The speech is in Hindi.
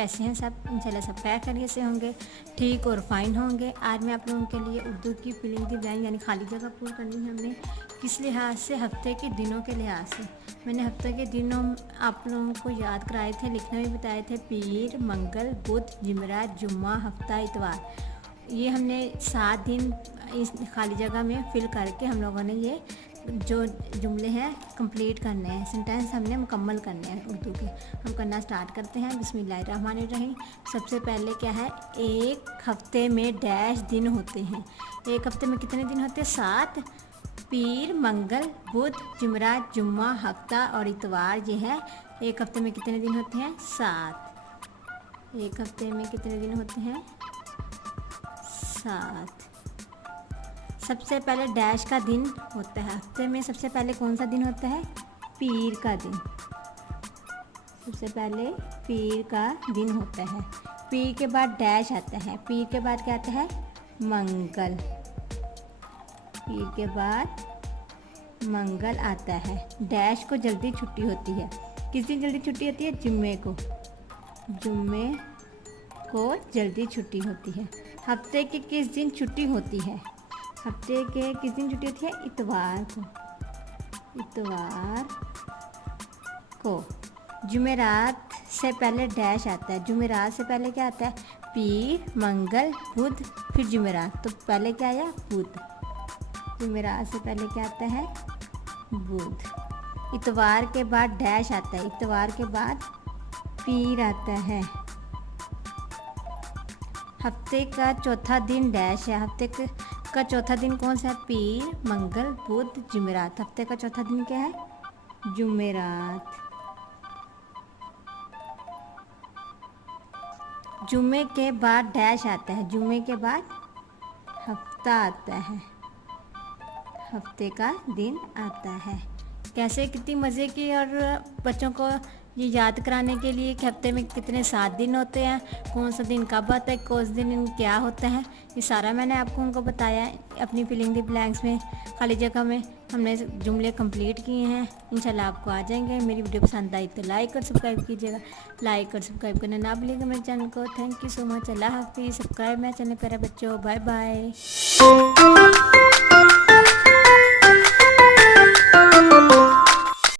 कैसे हैं सब? इंशाल्लाह सब खैरियत से होंगे, ठीक और फाइन होंगे। आज मैं आप लोगों के लिए उर्दू की फिलिंग दी ब्लैंक यानी खाली जगह पूरी करनी है हमने। किस लिहाज से? हफ्ते के दिनों के लिहाज से। मैंने हफ्ते के दिनों आप लोगों को याद कराए थे, लिखना भी बताए थे। पीर, मंगल, बुध, जुमेरात, जुम्मा, हफ्ता, इतवार। ये हमने 7 दिन इस खाली जगह में फिल करके हम लोगों ने ये जो जुमले हैं कंप्लीट करने हैं, सेंटेंस हमने मुकम्मल करने हैं उर्दू के। हम करना स्टार्ट करते हैं। बिस्मिल्लाहिर्रहमानिर्रहीम। सबसे पहले क्या है? एक हफ्ते में डैश दिन होते हैं। एक हफ्ते में कितने दिन होते हैं? 7। पीर, मंगल, बुध, जुमेरात, जुम्मा, हफ्ता और इतवार। ये है एक हफ्ते में कितने दिन होते हैं? 7। एक हफ्ते में कितने दिन होते हैं? 7। सबसे पहले डैश का दिन होता है। हफ्ते में सबसे पहले कौन सा दिन होता है? पीर का दिन। सबसे पहले पीर का दिन होता है। पीर के बाद डैश आता है। पीर के बाद क्या आता है? मंगल। पीर के बाद मंगल आता है। डैश को जल्दी छुट्टी होती है। किस दिन जल्दी छुट्टी होती है? जुम्मे को। जुम्मे को जल्दी छुट्टी होती है। हफ्ते की किस दिन छुट्टी होती है? हफ्ते के किस दिन छुट्टी होती है? इतवार को। इतवार को। जुमेरात से पहले डैश आता है। जुमेरात से पहले क्या आता है? पीर, मंगल, बुध, फिर जुमेरात। तो पहले क्या आया? बुध। जुमेरात से पहले क्या आता है? बुध। इतवार के बाद डैश आता है। इतवार के बाद पीर आता है। हफ्ते का चौथा दिन डैश है। हफ्ते का चौथा दिन कौन सा है? पीर, मंगल, बुध, जुमेरात। हफ्ते का चौथा दिन क्या है? जुमेरात। जुम्मे के बाद डैश आता है। जुम्मे के बाद हफ्ता आता है। हफ्ते का दिन आता है। कैसे? कितनी मज़े की। और बच्चों को ये याद कराने के लिए कि हफ्ते में कितने 7 दिन होते हैं, कौन सा दिन कब आता है, कौन सा दिन क्या होता है, ये सारा मैंने आपको उनको बताया है। अपनी फिलिंग द ब्लैंक्स में, खाली जगह में हमने जुमले कंप्लीट किए हैं। इंशाल्लाह आपको आ जाएंगे। मेरी वीडियो पसंद आई तो लाइक और सब्सक्राइब कीजिएगा। लाइक और सब्सक्राइब करना ना भूलिएगा मेरे चैनल को। Thank you so much. अल्लाह हाफिज़। सब्सक्राइब मेरे चैनल पर बच्चों। Bye bye.